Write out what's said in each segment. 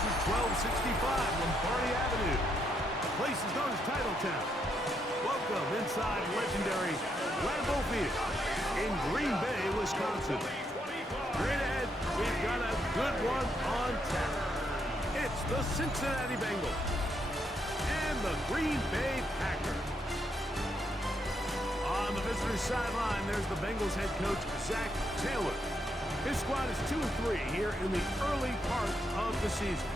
This is 1265 Lombardi Avenue. The place is known as Titletown. Welcome inside legendary Lambeau Field in Green Bay, Wisconsin. Straight ahead, we've got a good one on tap. It's the Cincinnati Bengals and the Green Bay Packers. On the visitor's sideline, there's the Bengals head coach, Zach Taylor. His squad is 2-3 here in the early part of the season.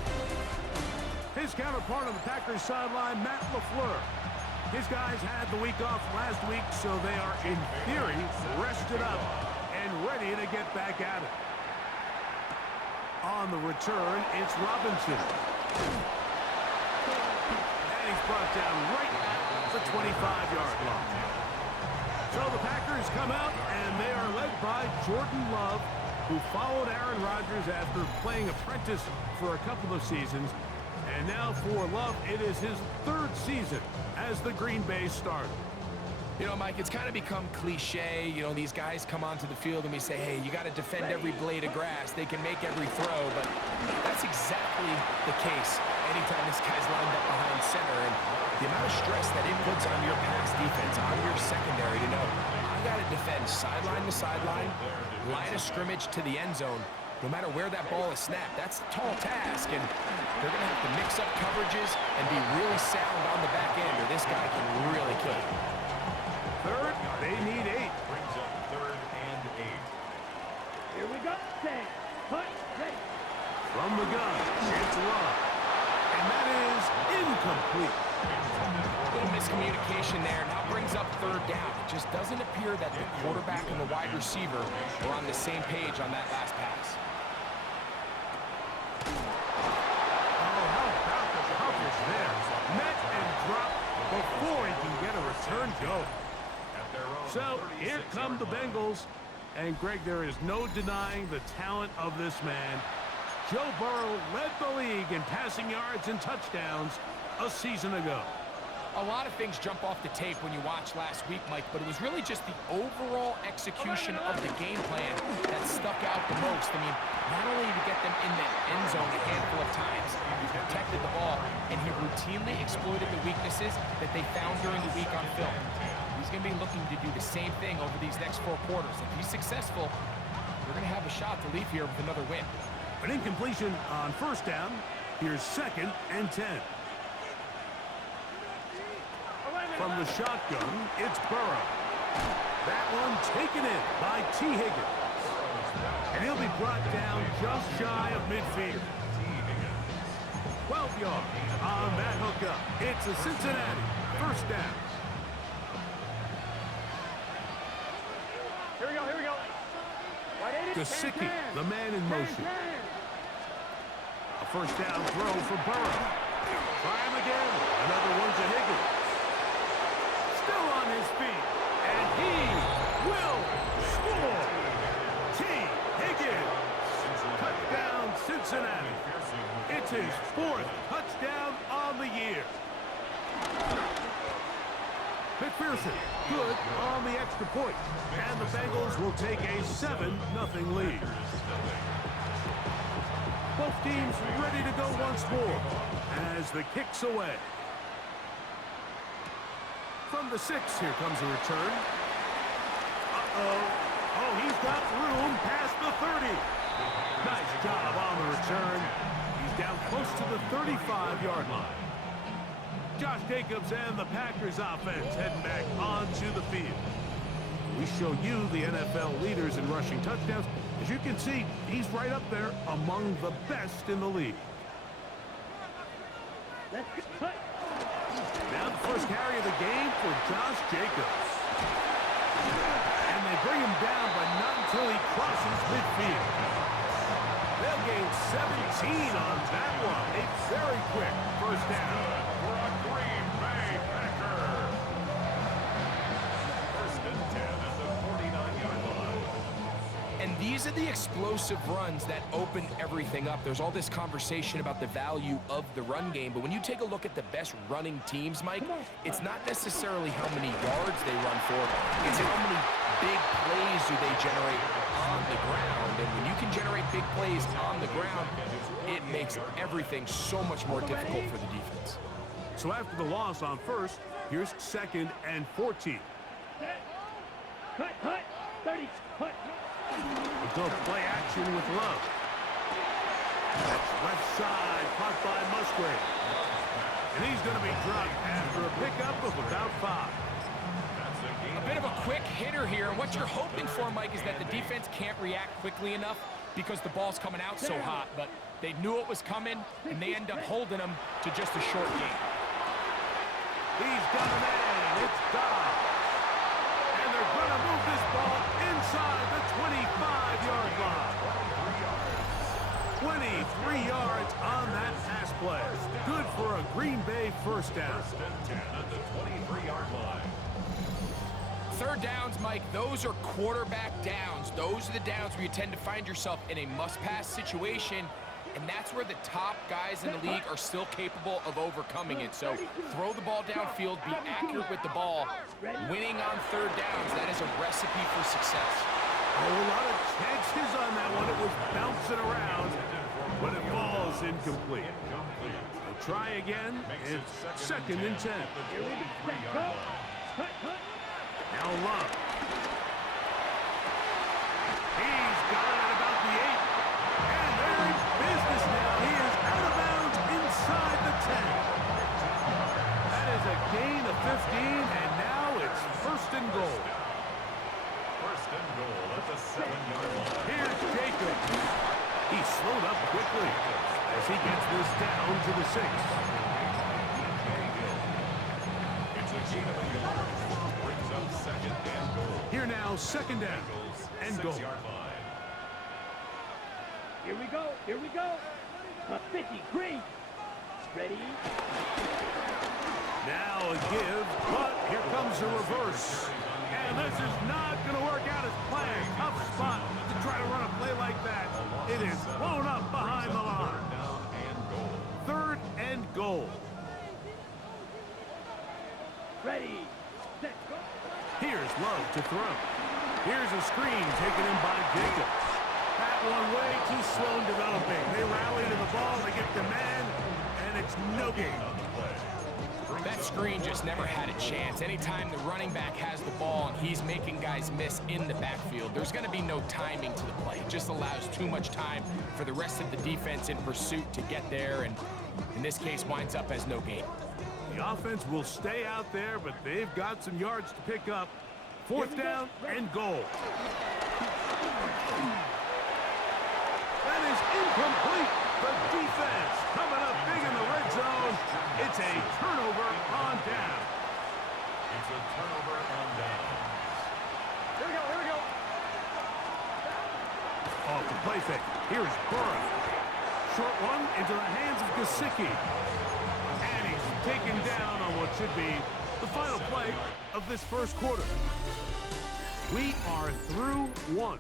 His counterpart on the Packers sideline, Matt LaFleur. His guys had the week off last week, so they are, in theory, rested up and ready to get back at it. On the return, it's Robinson. And he's brought down right at the 25-yard line. So the Packers come out, and they are led by Jordan Love, who followed Aaron Rodgers after playing apprentice for a couple of seasons. And now for Love, it is his third season as the Green Bay starter. You know, Mike, it's kind of become cliche. You know, these guys come onto the field and we say, hey, you got to defend every blade of grass. They can make every throw, but that's exactly the case anytime this guy's lined up behind center. And the amount of stress that it puts on your pass defense, on your secondary to know, I got to defend sideline to sideline, line of scrimmage to the end zone, no matter where that ball is snapped. That's a tall task, and they're going to have to mix up coverages and be really sound on the back end, or this guy can really kill you. Third, they need 8. Brings up 3rd and 8. Here we go. Set. Put. Ready. From the gun, it's Love. And that is incomplete. A little miscommunication there. Now brings up 3rd down. It just doesn't appear that the quarterback and the wide receiver are on the same page on that last pass. Oh, how about the coverage there? Met and dropped before he can get a return go. So here come the Bengals. And, Greg, there is no denying the talent of this man. Joe Burrow led the league in passing yards and touchdowns a season ago. A lot of things jump off the tape when you watch last week, Mike, but it was really just the overall execution of the game plan that stuck out the most. I mean, not only to get them in the end zone a handful of times, he protected the ball, and he routinely exploited the weaknesses that they found during the week on film. He's going to be looking to do the same thing over these next 4 quarters. If he's successful, we're going to have a shot to leave here with another win. An incompletion on 1st down. Here's 2nd and 10. From the shotgun, it's Burrow. That one taken in by T. Higgins. And he'll be brought down just shy of midfield. 12 yards on that hookup. It's a Cincinnati 1st down. Here we go. Here we go. Gesicki, the man in motion. A 1st down throw for Burrow. Try him again. Another one to Higgins. Still on his feet, and he will score. T. Higgins. Touchdown, Cincinnati. It's his 4th touchdown on the year. McPherson, good on the extra point, and the Bengals will take a 7-0 lead. Both teams ready to go once more as the kick's away. From the 6, here comes a return. Oh, he's got room past the 30. Nice job on the return. He's down close to the 35-yard line. Josh Jacobs and the Packers offense heading back onto the field. We show you the NFL leaders in rushing touchdowns. As you can see, he's right up there among the best in the league. Now the first carry of the game for Josh Jacobs. And they bring him down, but not until he crosses midfield. They'll gain 17 on that one. A very quick 1st down. For a Green Bay Packer. 1st and 10 at the 49-yard line. And these are the explosive runs that open everything up. There's all this conversation about the value of the run game, but when you take a look at the best running teams, Mike, it's not necessarily how many yards they run for, it's how many big plays do they generate on the ground. And when you can generate big plays on the ground, it makes everything so much more difficult for the defense. So after the loss on first, here's 2nd and 14. Cut, 30, cut. We'll go play action with Love. That's left side, caught by Musgrave. And he's going to be dropped after a pickup of about 5. A bit of a quick hitter here, and what you're hoping for, Mike, is that the defense can't react quickly enough because the ball's coming out so hot, but they knew it was coming, and they end up holding them to just a short game. He's got a man. It's gone. And they're going to move this ball inside the 25-yard line. 23 yards on that pass play. Good for a Green Bay first down. 10 at the 23-yard line. Third downs, Mike, those are quarterback downs. Those are the downs where you tend to find yourself in a must-pass situation, and that's where the top guys in the league are still capable of overcoming it. So throw the ball downfield, be accurate with the ball. Winning on third downs, that is a recipe for success. A lot of chances on that one. It was bouncing around, but it falls incomplete. They'll try again. It's 2nd and 10. Now Love. He's got it at about the 8. And they're in business now. He is out of bounds inside the 10. That is a gain of 15, and now it's 1st and goal. 1st and goal at the 7-yard line. Here's Jacobs. He slowed up quickly as he gets this down to the 6. It's a gain of a yard. Brings up 2nd and goal. Here now, 2nd down and goal. 6-yard line. Here we go. 50, green. Ready? Now a give, but here comes a reverse. And this is not going to work out as planned. Tough spot to try to run a play like that. It is blown up behind the line. 3rd and goal. Ready, set, go. Here's Love to throw. Here's a screen taken in by Jacobs. That one way too slow in developing. They rally to the ball, they get the man, and it's no gain. That screen just never had a chance. Anytime the running back has the ball and he's making guys miss in the backfield, there's going to be no timing to the play. It just allows too much time for the rest of the defense in pursuit to get there, and in this case winds up as no gain. The offense will stay out there, but they've got some yards to pick up. 4th down and goal. That is incomplete. The defense coming up big in the red zone. It's a turnover on down. It's a turnover on down. Here we go. Off the play fake. Here's Burrow. Short one into the hands of Gesicki. And he's taken down on what should be the final play of this first quarter. We are through 1.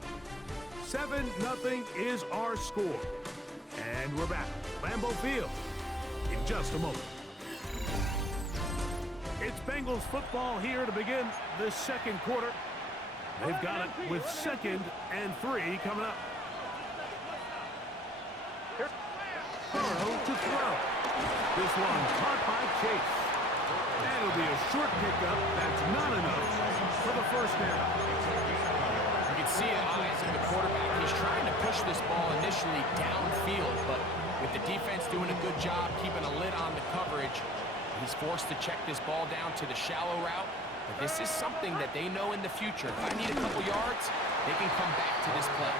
7-0 is our score. And we're back. Lambeau Field in just a moment. It's Bengals football here to begin the 2nd quarter. They've got it with 2nd and 3 coming up. Burrow to throw. This one caught by Chase. And it'll be a short pickup. That's not enough for the 1st down. You can see the eyes of the quarterback. He's trying to push this ball initially downfield, but with the defense doing a good job keeping a lid on the coverage, he's forced to check this ball down to the shallow route. But this is something that they know in the future. If I need a couple yards, they can come back to this play.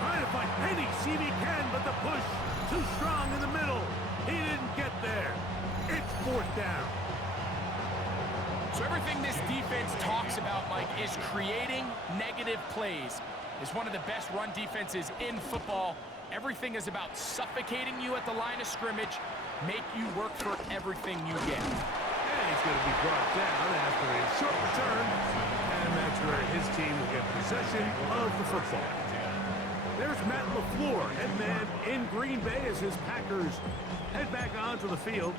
Trying to find Penny. See if he can, but the push too strong in the middle. He didn't get there. It's 4th down. So everything this defense talks about, Mike, is creating negative plays. It's one of the best run defenses in football. Everything is about suffocating you at the line of scrimmage, make you work for everything you get. And he's going to be brought down after a short return. And that's where his team will get possession of the football. There's Matt LaFleur, head man in Green Bay as his Packers head back onto the field.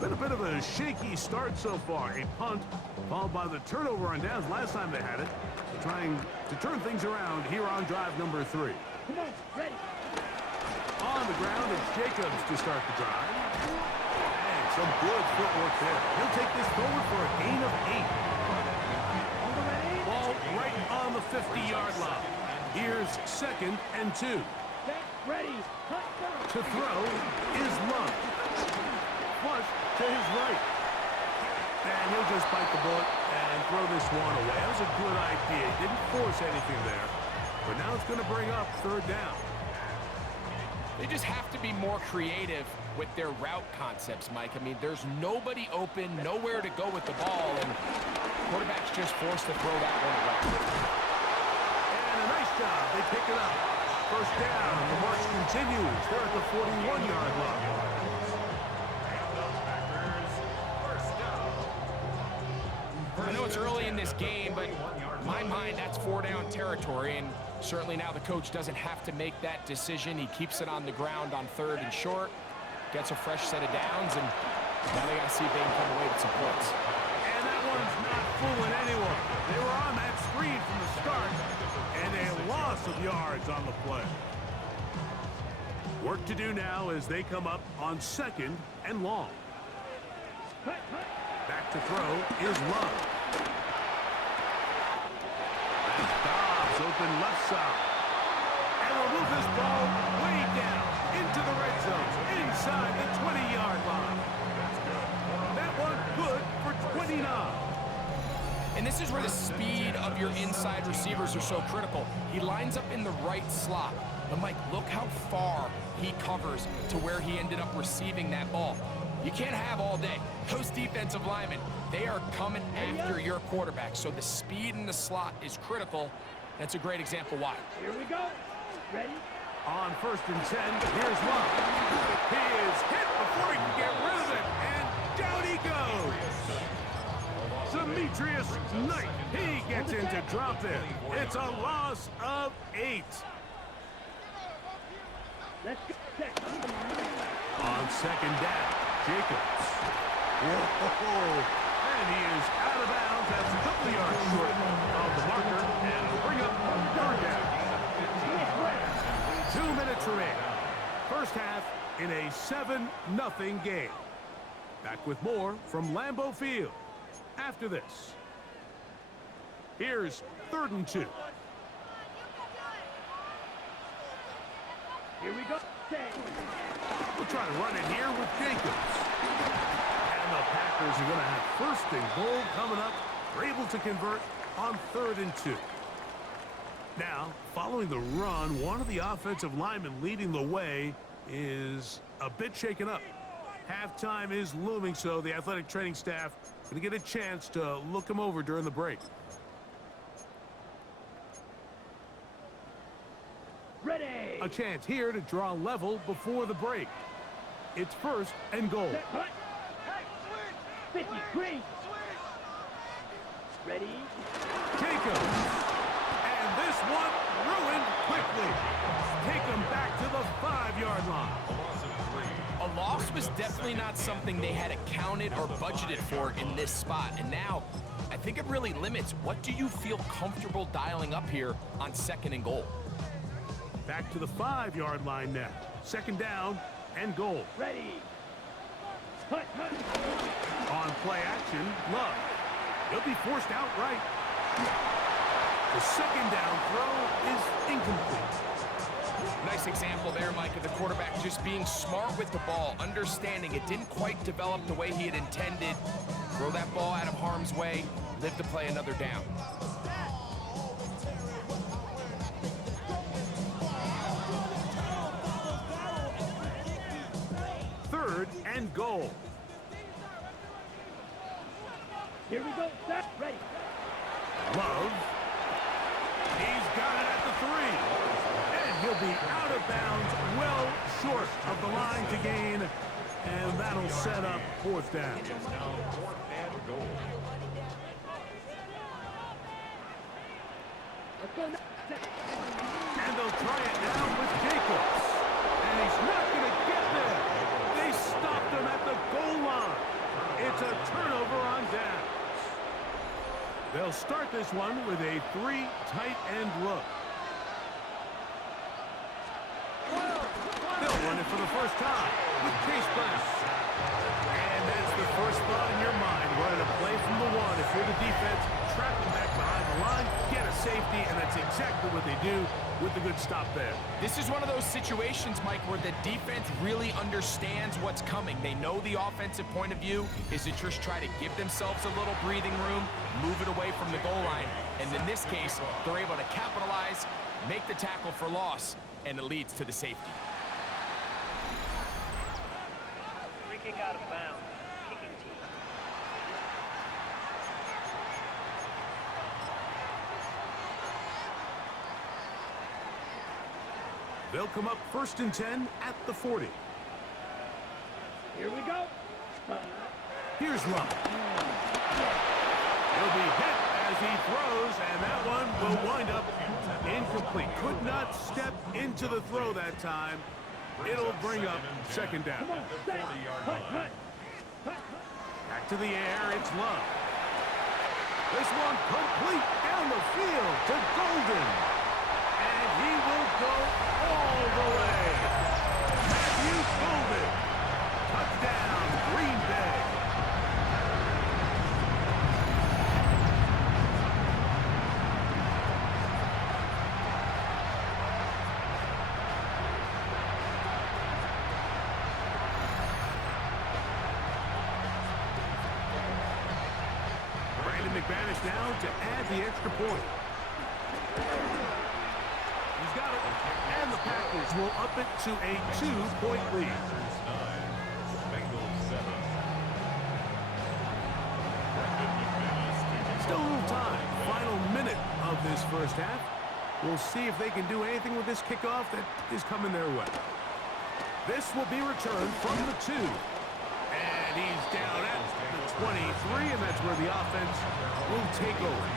Been a bit of a shaky start so far. A punt followed by the turnover on downs last time they had it. They're trying to turn things around here on drive number 3. Come on, ready. On the ground, it's Jacobs to start the drive. And some good footwork there. He'll take this forward for a gain of 8. On the ready. Ball right on the 50-yard line. Here's 2nd and 2. Set, ready. Touchdown. To throw is Love. Flush to his right. And he'll just bite the bullet and throw this one away. That was a good idea. He didn't force anything there. But now it's going to bring up 3rd down. They just have to be more creative with their route concepts, Mike. I mean, there's nobody open, nowhere to go with the ball, and quarterback's just forced to throw that one away. And a nice job. They pick it up. 1st down. The march continues. They're at the 41-yard line. I know it's early in this game, but in my mind, that's 4-down territory, and certainly now the coach doesn't have to make that decision. He keeps it on the ground on 3rd and short, gets a fresh set of downs, and now they got to see if they can come away with some points. And that one's not fooling anyone. They were on that screen from the start, and a loss of yards on the play. Work to do now as they come up on 2nd and long. Back to throw is Love. Dobbs open left side. And will move this ball way down into the red zone, inside the 20-yard line. That one good for 29. And this is where the speed of your inside receivers are so critical. He lines up in the right slot. But Mike, look how far he covers to where he ended up receiving that ball. You can't have all day. Those defensive linemen, they are coming after your quarterback. So the speed in the slot is critical. That's a great example why. Here we go. Ready. On 1st and 10, here's Love. He is hit before he can get rid of it, and down he goes. Demetrius Knight, he gets in to drop it. It's a loss of 8. Let's go. Set. On 2nd down, Jacobs. Whoa, and he is out of bounds. That's a couple of yards short of the marker, and it'll bring up 3rd down. 2 minutes remaining. First half in a 7-0 game. Back with more from Lambeau Field after this. Here's 3rd and 2. Here we go. Set. We'll try to run it here with Jacobs. And the Packers are going to have 1st and goal coming up. They're able to convert on 3rd and 2. Now, following the run, one of the offensive linemen leading the way is a bit shaken up. Halftime is looming, so the athletic training staff going to get a chance to look him over during the break. Ready. A chance here to draw level before the break. It's 1st and goal. Set. Hut. 50 green. Ready. Jacobs. And this one ruined quickly. Take them back to the 5-yard line. A loss was definitely not something they had accounted or budgeted for in this spot. And now, I think it really limits what do you feel comfortable dialing up here on 2nd and goal. Back to the 5-yard line now. 2nd down and goal. Ready. Hut. On play action, Love. He'll be forced outright. The 2nd down throw is incomplete. Nice example there, Mike, of the quarterback just being smart with the ball, understanding it didn't quite develop the way he had intended. Throw that ball out of harm's way, live to play another down. Third and goal. Here we go. Set. Ready. Love. He's got it at the 3. And he'll be out of bounds, well short of the line to gain. And that'll set up 4th down. Let's go. Set. And they'll try it now with Jacobs. And he's not going to get there. They stopped him at the goal line. this one with a 3 tight end look. They'll run it for the first time with Chase Brown. And that's the first thought in your mind, running a play from the 1. If you're the defense, trap them back behind the line, get a safety, and that's exactly what they do with the good stop there. This is one of those situations, Mike, where the defense really understands what's coming. They know the offensive point of view is to just try to give themselves a little breathing room, move it away from the goal line. And in this case, they're able to capitalize, make the tackle for loss, and it leads to the safety. Free kick out of bounds. Kicking team. They'll come up 1st and 10 at the 40. Here we go. Here's Love. He'll be hit as he throws, and that one will wind up incomplete. Could not step into the throw that time. It'll bring up 2nd down. Come on, set. Hut, hut. Back to the air, it's Love. This one complete down the field to Golden. And he will go all the way. Matthew Golden. Touchdown, Green Bay. McManus now to add the extra point. He's got it, and the Packers will up it to a 2-point lead. Still a little time. Final minute of this first half. We'll see if they can do anything with this kickoff that is coming their way. This will be returned from the 2. And he's down at the 23, and that's where the offense will take over.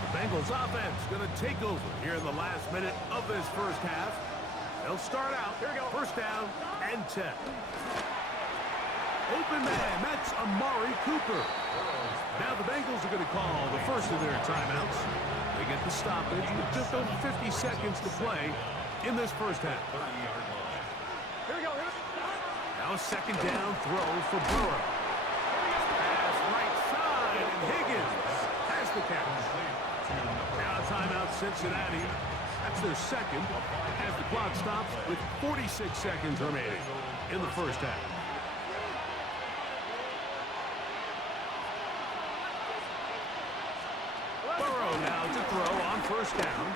The Bengals offense going to take over here in the last minute of this first half. They'll start out, 1st down and 10. Open man, that's Amari Cooper. Now the Bengals are going to call the first of their timeouts. They get the stoppage with just over 50 seconds to play in this first half. Now a 2nd down throw for Burrow. Pass right side, and Higgins has the catch. Now a timeout, Cincinnati. That's their 2nd as the clock stops with 46 seconds remaining in the first half. Burrow now to throw on 1st down.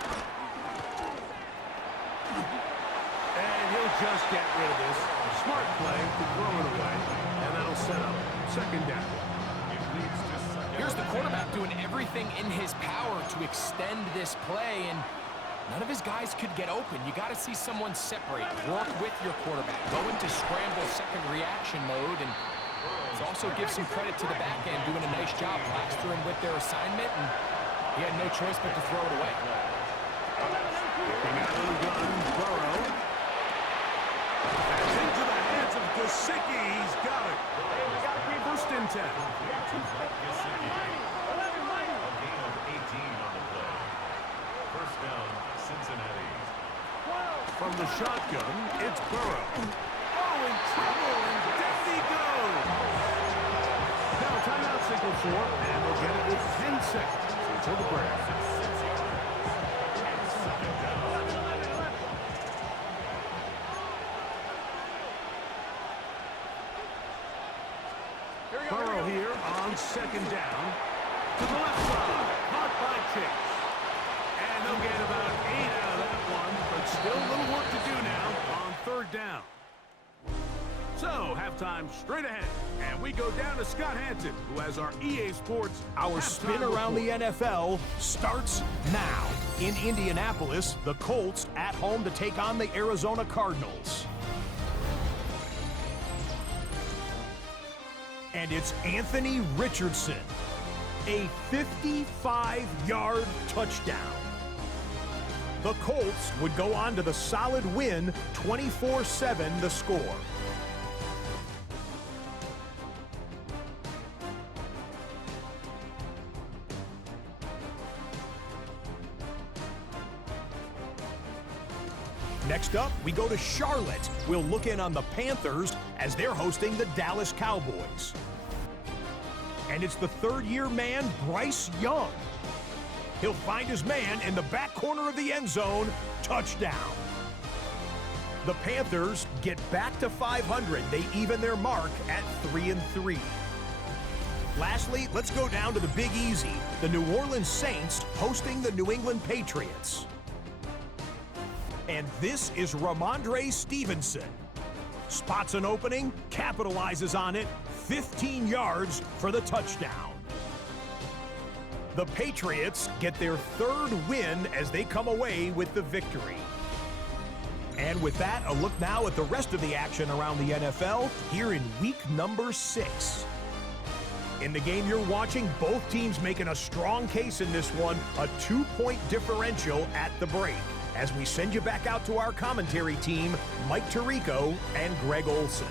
And he'll just get rid of this. Smart play to throw it away, and that'll set up 2nd down. Here's the quarterback doing everything in his power to extend this play, and none of his guys could get open. You got to see someone separate, work with your quarterback, go into scramble second reaction mode, and also give some credit to the back end, doing a nice job plastering with their assignment, and he had no choice but to throw it away. Looking out of the gun, Burrow. That's into the hands of Gesicki. He's got it. 1st and 10. From the shotgun, it's Burrow. Oh, in trouble, and down he goes. Now a timeout signal for, and they'll get it with 10 seconds until the break. Burrow here on 2nd down. To the left side, caught by Chase. And they'll get about 8 out of that one, but still a little work to do now on 3rd down. So, halftime straight ahead, and we go down to Scott Hanson, who has our EA Sports Our spin around the NFL starts now. In Indianapolis, the Colts at home to take on the Arizona Cardinals. And it's Anthony Richardson, a 55-yard touchdown. The Colts would go on to the solid win, 24-7 the score. Next up, we go to Charlotte. We'll look in on the Panthers as they're hosting the Dallas Cowboys. And it's the third-year man, Bryce Young. He'll find his man in the back corner of the end zone. Touchdown. The Panthers get back to 500. They even their mark at 3-3. Lastly, let's go down to the Big Easy. The New Orleans Saints hosting the New England Patriots. And this is Ramondre Stevenson. Spots an opening, capitalizes on it, 15 yards for the touchdown. The Patriots get their third win as they come away with the victory. And with that, a look now at the rest of the action around the NFL here in week number 6. In the game you're watching, both teams making a strong case in this one, a 2-point differential at the break. As we send you back out to our commentary team, Mike Tirico and Greg Olson.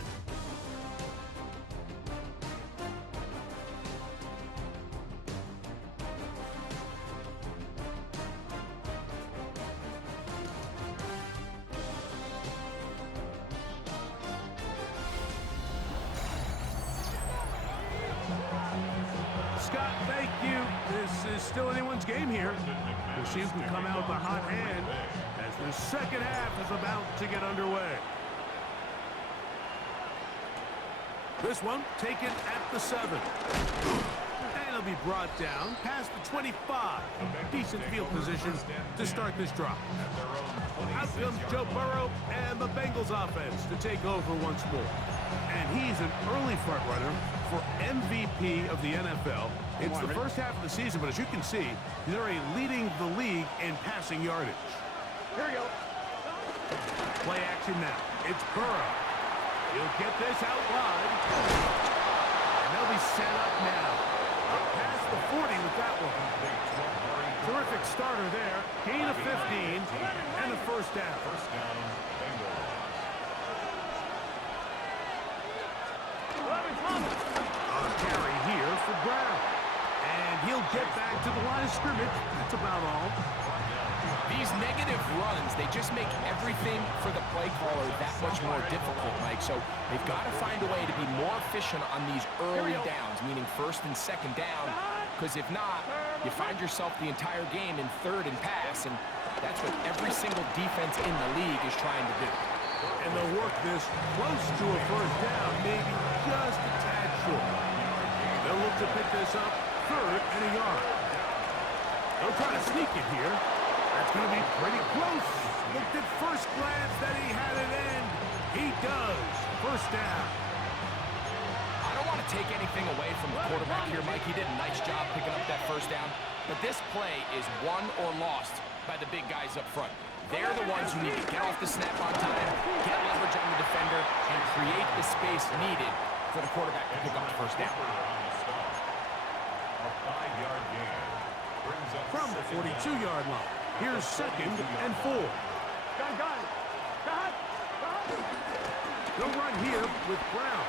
Scott, thank you. This is still anyone's game here. We'll see who can come out with a hot hand as the second half is about to get underway. This one taken at the 7. And it'll be brought down past the 25. Decent field position to start this drive. Out comes Joe Burrow and the Bengals offense to take over once more. And he's an early front runner for MVP of the NFL. It's the first half of the season, but as you can see, he's already leading the league in passing yardage. Here we go. Play action now. It's Burrow. He'll get this out wide. And they'll be set up now. Up past the 40 with that one. Terrific starter there. Gain of 15 and a first down. On carry here for Brown. And he'll get back to the line of scrimmage. That's about all. These negative runs, they just make everything for the play caller that much more difficult, Mike. So they've got to find a way to be more efficient on these early downs, meaning first and second down. Because if not, you find yourself the entire game in third and pass, and that's what every single defense in the league is trying to do. And they'll work this close to a first down, maybe just a tad short. They'll look to pick this up third and a yard. They'll try to sneak it here. That's going to be pretty close. Looked at first glance that he had it in. He does. First down. I don't want to take anything away from the quarterback here, Mike. He did a nice job picking up that first down. But this play is won or lost by the big guys up front. They're the ones who need to get off the snap on time, get leverage on the defender, and create the space needed for the quarterback to pick up the first down. A 5-yard gain brings up From the 42-yard line. Here's second and 4. They'll run here with Brown.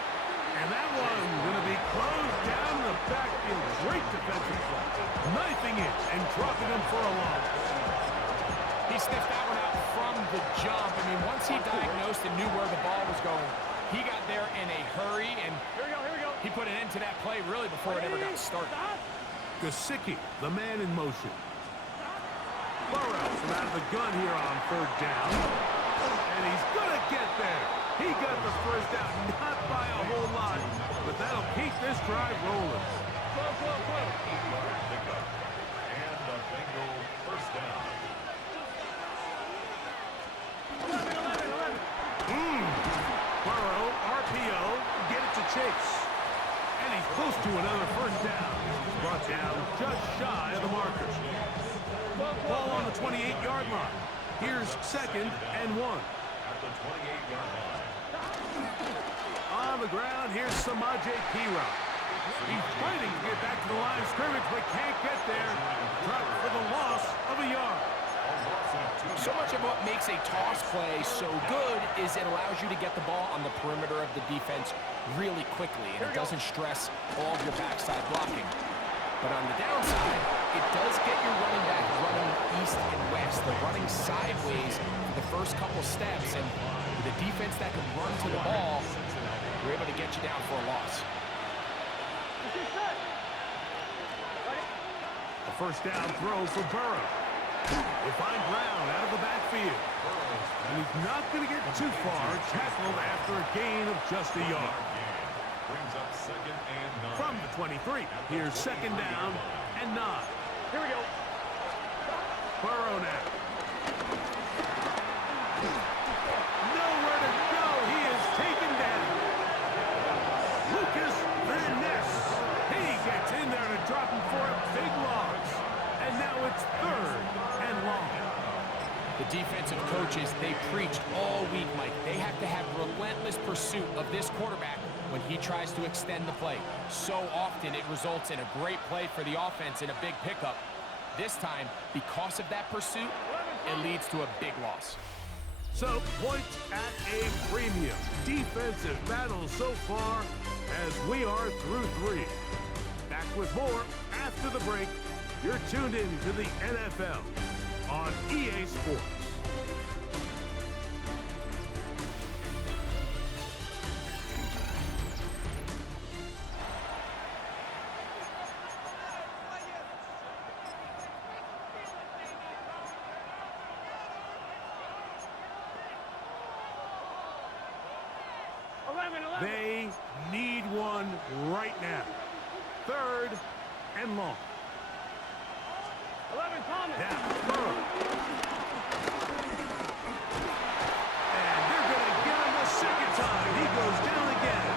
And that one going to be closed down in the backfield. Great defensive play. Knifing it and dropping him for a loss. He sniffed that one out from the jump. I mean, once he diagnosed and knew where the ball was going, he got there in a hurry, and he put an end to that play really before it ever got started. Gesicki, the man in motion. Burrow from out of the gun here on third down. And he's going to get there. He got the first down, not by a whole lot, but that'll keep this drive rolling. and the Bengal first down. Burrow, RPO, get it to Chase. And he's close to another first down. Brought down just shy of the marker. Ball on the 28-yard line. Here's second and 1. At the 28-yard line. On the ground, here's Samaje Perine. He's fighting to get back to the line of scrimmage, but can't get there. Dropped for the loss of a yard. So much of what makes a toss play so good is it allows you to get the ball on the perimeter of the defense really quickly, and it doesn't stress all of your backside blocking. But on the downside, it does get your running back running east and west. They're running sideways for the first couple steps, and with a defense that can run to the ball, we're able to get you down for a loss. A first down throw for Burrow. They find Brown out of the backfield. And he's not going to get too far, tackled after a gain of just a yard. Brings up 2nd and 9. From the 23, here's 2nd down and 9. Here we go. Burrow now. Nowhere to go. He is taken down. Lucas Van Ness. He gets in there to drop him for a big loss. And now it's 3rd and long. The defensive coaches, they preached all week, Mike. They have to have relentless pursuit of this quarterback when he tries to extend the play. So often it results in a great play for the offense and a big pickup. This time, because of that pursuit, it leads to a big loss. So, points at a premium. Defensive battle so far as we are through 3. Back with more after the break. You're tuned in to the NFL on EA Sports. They need one right now. 3rd and long. 11 Thomas. Now, Burrow. And they're going to get him a second time. He goes down again.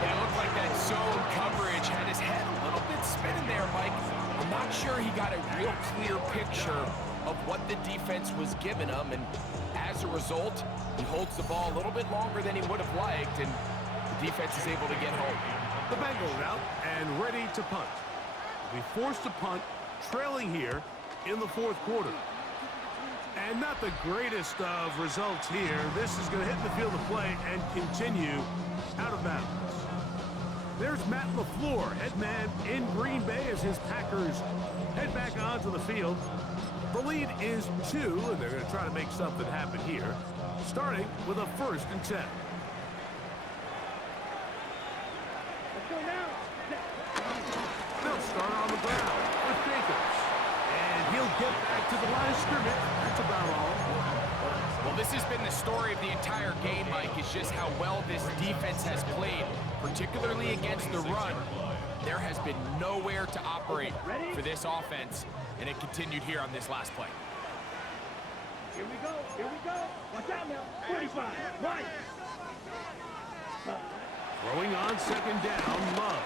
It looked like that zone coverage had his head a little bit spinning there, Mike. I'm not sure he got a real clear picture of what the defense was giving him, and as a result, he holds the ball a little bit longer than he would have liked, and the defense is able to get home. The Bengals out and ready to punt. We forced a punt, trailing here in the 4th quarter. And not the greatest of results here. This is going to hit the field of play and continue out of bounds. There's Matt LaFleur, head man in Green Bay as his Packers head back onto the field. The lead is 2, and they're going to try to make something happen here, starting with a 1st and 10. Let's go now. They'll start on the ground with Jacobs. And he'll get back to the line of scrimmage. That's about all. Well, this has been the story of the entire game, Mike, is just how well this defense has played, particularly against the run. There has been nowhere to operate for this offense, and it continued here on this last play. Here we go. Here we go. Watch out now. 45. Right. Throwing on 2nd down, Love.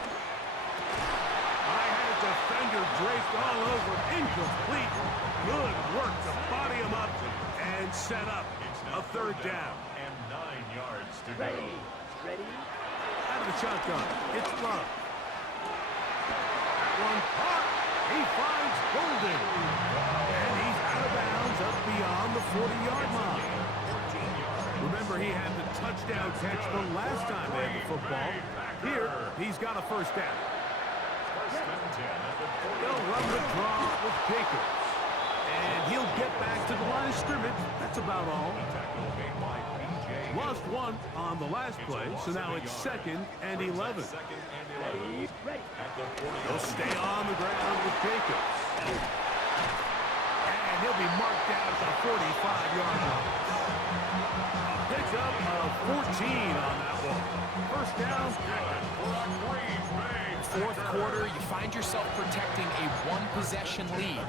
I had a defender draped all over. Incomplete. Good work to body him up and set up a 3rd down. And 9 yards to go. Ready. Ready. Out of the shotgun, it's Love. That one caught. He finds Golden. And he's out of bounds up beyond the 40-yard line. Remember, he had the touchdown catch the last time they had the football. Here, he's got a 1st down. They'll run the draw with Jacobs. And he'll get back to the line of scrimmage. That's about all. Lost 1 on the last play, so now it's 2nd and 11. Ready. Ready. He'll stay on the ground with Jacobs. And he'll be marked down at the 45-yard line. A pickup of 14 on that one. 1st down. 4th quarter, you find yourself protecting a 1-possession lead.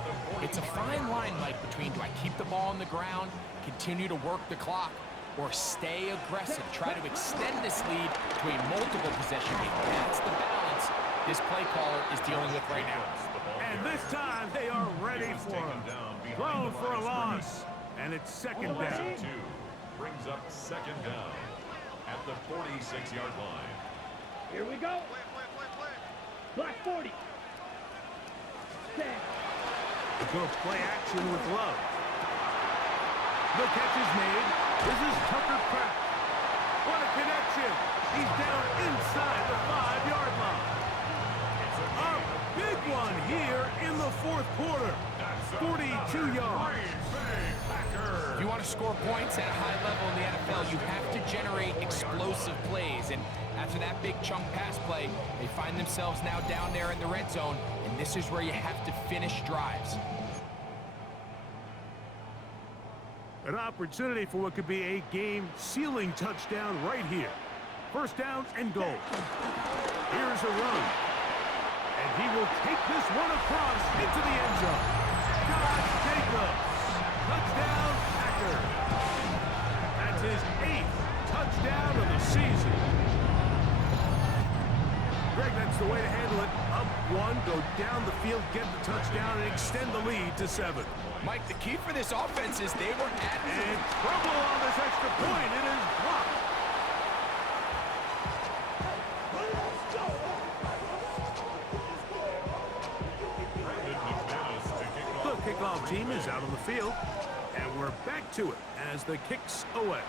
It's a fine line, Mike, between do I keep the ball on the ground, continue to work the clock, or stay aggressive, try to extend this lead to a multiple possession game. That's the balance this play caller is dealing with right now. And this time they are ready for him. Thrown for a loss. And it's 2nd down. Brings up 2nd down at the 46-yard line. Here we go. Black 40. Stand. Go play action with Love. The catch is made. This is Tucker Kraft. What a connection. He's down inside the 5-yard line. Up big one here in the fourth quarter. 42 yards. If you want to score points at a high level in the NFL, you have to generate explosive plays. And after that big chunk pass play, they find themselves now down there in the red zone, and this is where you have to finish drives. An opportunity for what could be a game-sealing touchdown right here. First down and goal. Here's a run. And he will take this one across into the end zone. Josh Jacobs. Touchdown, Packers. That's his 8th touchdown of the season. Greg, that's the way to handle it. Up one, go down the field, get the touchdown, and extend the lead to 7. Mike, the key for this offense is they were at... And trouble on this extra point. It is blocked. The kickoff team is out on the field. And we're back to it as the kick's away.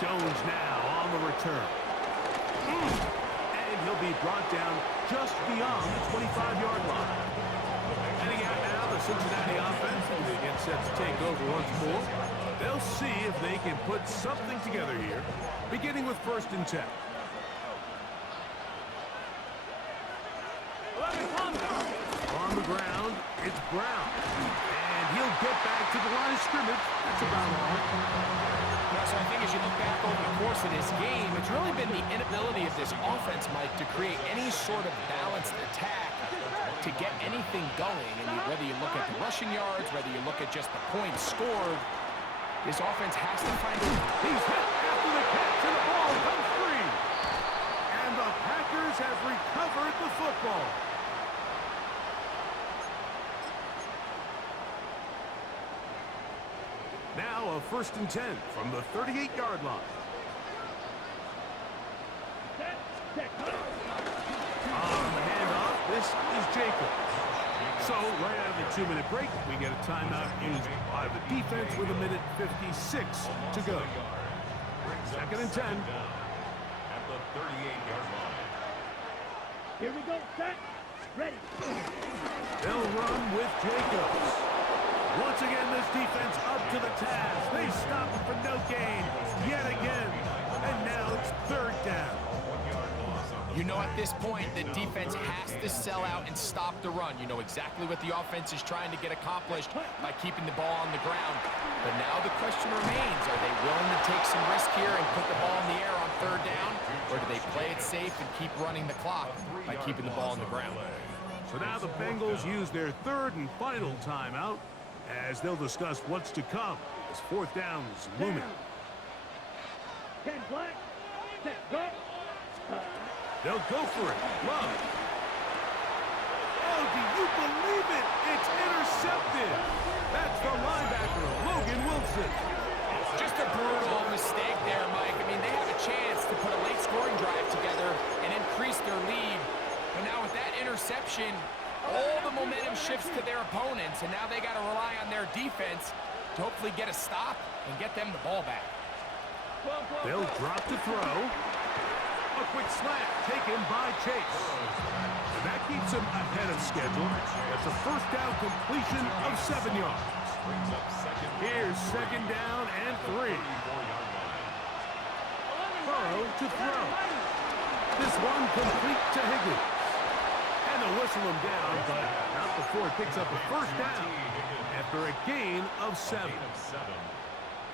Jones now on the return. And he'll be brought down just beyond the 25-yard line. Heading out now, the Cincinnati offense, as they get set to take over once more. They'll see if they can put something together here, beginning with 1st and 10. On the ground, it's Brown. And he'll get back to the line of scrimmage. That's about all. So I think as you look back over the course of this game, it's really been the inability of this offense, Mike, to create any sort of balanced attack to get anything going. And whether you look at the rushing yards, whether you look at just the points scored, this offense has to find a... He's hit after the catch, and the ball comes free. And the Packers have recovered the football. Now a 1st and 10 from the 38-yard line. On the handoff, this is Jacobs. So, right out of the 2-minute break, we get a timeout used by the defense with 1:56 to go. 2nd and 10. At the 38-yard line. Here we go, set, ready. They'll run with Jacobs. Once again, this defense up to the task. They stop him for no gain yet again. And now it's 3rd down. You know at this point, the defense has to sell out and stop the run. You know exactly what the offense is trying to get accomplished by keeping the ball on the ground. But now the question remains, are they willing to take some risk here and put the ball in the air on 3rd down? Or do they play it safe and keep running the clock by keeping the ball on the ground? So now the Bengals use their 3rd and final timeout as they'll discuss what's to come as 4th down is looming. 10 black, set, go. They'll go for it. Love. Oh, do you believe it? It's intercepted. That's the linebacker, Logan Wilson. Just a brutal mistake there, Mike. I mean, they have a chance to put a late scoring drive together and increase their lead. But now with that interception, all the momentum shifts to their opponents, and now they got to rely on their defense to hopefully get a stop and get them the ball back. They'll drop to throw. A quick slant taken by Chase. And that keeps him ahead of schedule. That's a 1st down completion of 7 yards. Here's 2nd down and 3. Burrow to throw. This one complete to Higgins. And they'll whistle him down, but not before he picks up a 1st down after a gain of 7.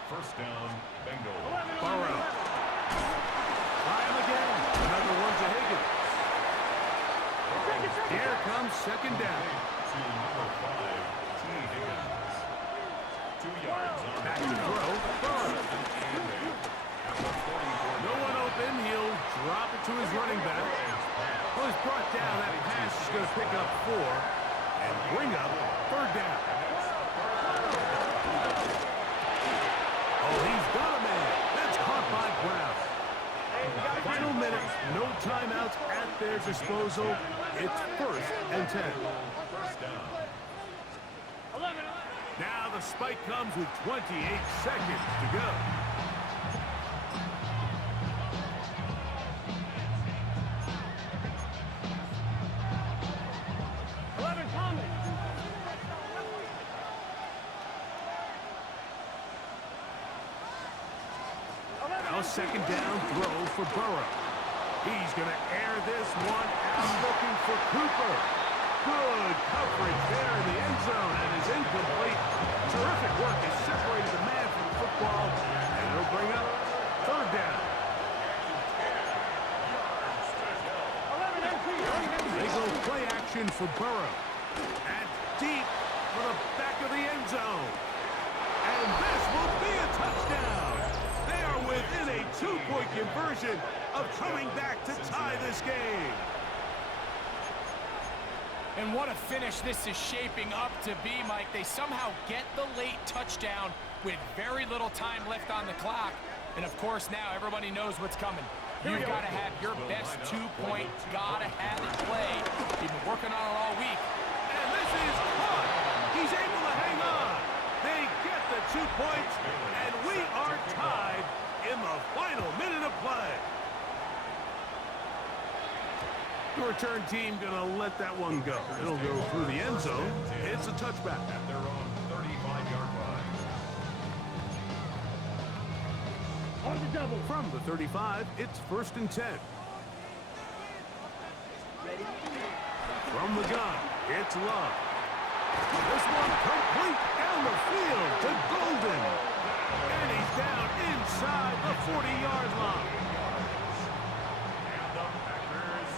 1st down, Bengals. Burrow. Try him again. Another one to Higgins. Here comes 2nd down. To number 5, T. Higgins. 2 yards on Back to throw. Burrow. No one open. He'll drop it to his running back. Well, he's brought down. That pass is going to pick up 4 and bring up 3rd down. Oh, he's got a man. That's caught by Brown. Final minutes, no timeouts at their disposal. It's 1st and 10. Now the spike comes with 28 seconds to go. a second down throw for Burrow. He's going to air this one out looking for Cooper. Good coverage there in the end zone and is incomplete. Terrific work. He separated the man from the football, and it'll bring up third down. They go play action for Burrow. And deep for the back of the end zone. And this will be a touchdown. They are within a 2-point conversion of coming back to tie this game. And what a finish this is shaping up to be, Mike. They somehow get the late touchdown with very little time left on the clock. And, of course, now everybody knows what's coming. You've got to have your best 2-point, gotta have it play. You've been working on it all week. And this is caught. He's able to hang on. They get the 2 points, and we are tied in the final minute of play. The return team gonna let that one go. It'll go through the end zone. It's a touchback. At their own 35-yard line. On the double. From the 35, it's 1st and 10. Ready? From the gun, it's Love. This one complete down the field to Golden. And he's down inside the 40-yard line. And the Packers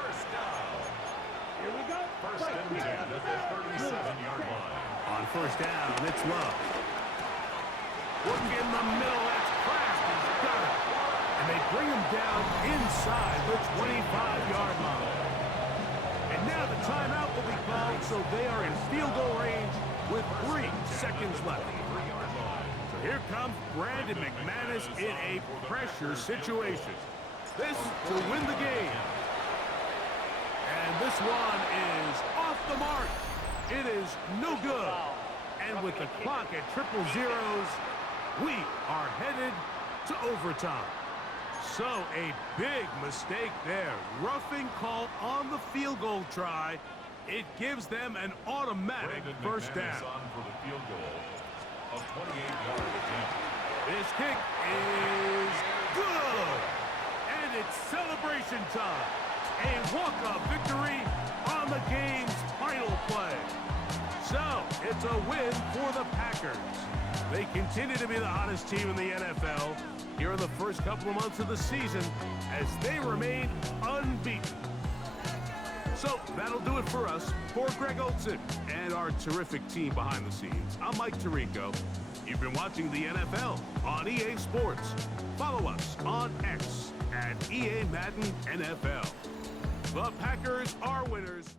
first down. Here we go. First and 10 at the 37-yard line. On 1st down, it's Love. Working in the middle, that's Kraft. He's got it. And they bring him down inside the 25-yard line. And now the timeout will be called, so they are in field goal range with 3 seconds left. So here comes Brandon McManus in a pressure situation. This to win the game. And this one is off the mark. It is no good. And with the clock at 000, we are headed to overtime. So a big mistake there. Roughing call on the field goal try. It gives them an automatic Brandon first down. McManus on for the field goal of 28-yard attempt. This kick is good. And it's celebration time. A walk-off victory on the game's final play. So it's a win for the Packers. They continue to be the hottest team in the NFL here in the first couple of months of the season as they remain unbeaten. So that'll do it for us. For Greg Olson and our terrific team behind the scenes, I'm Mike Tirico. You've been watching the NFL on EA Sports. Follow us on X at EA Madden NFL. The Packers are winners.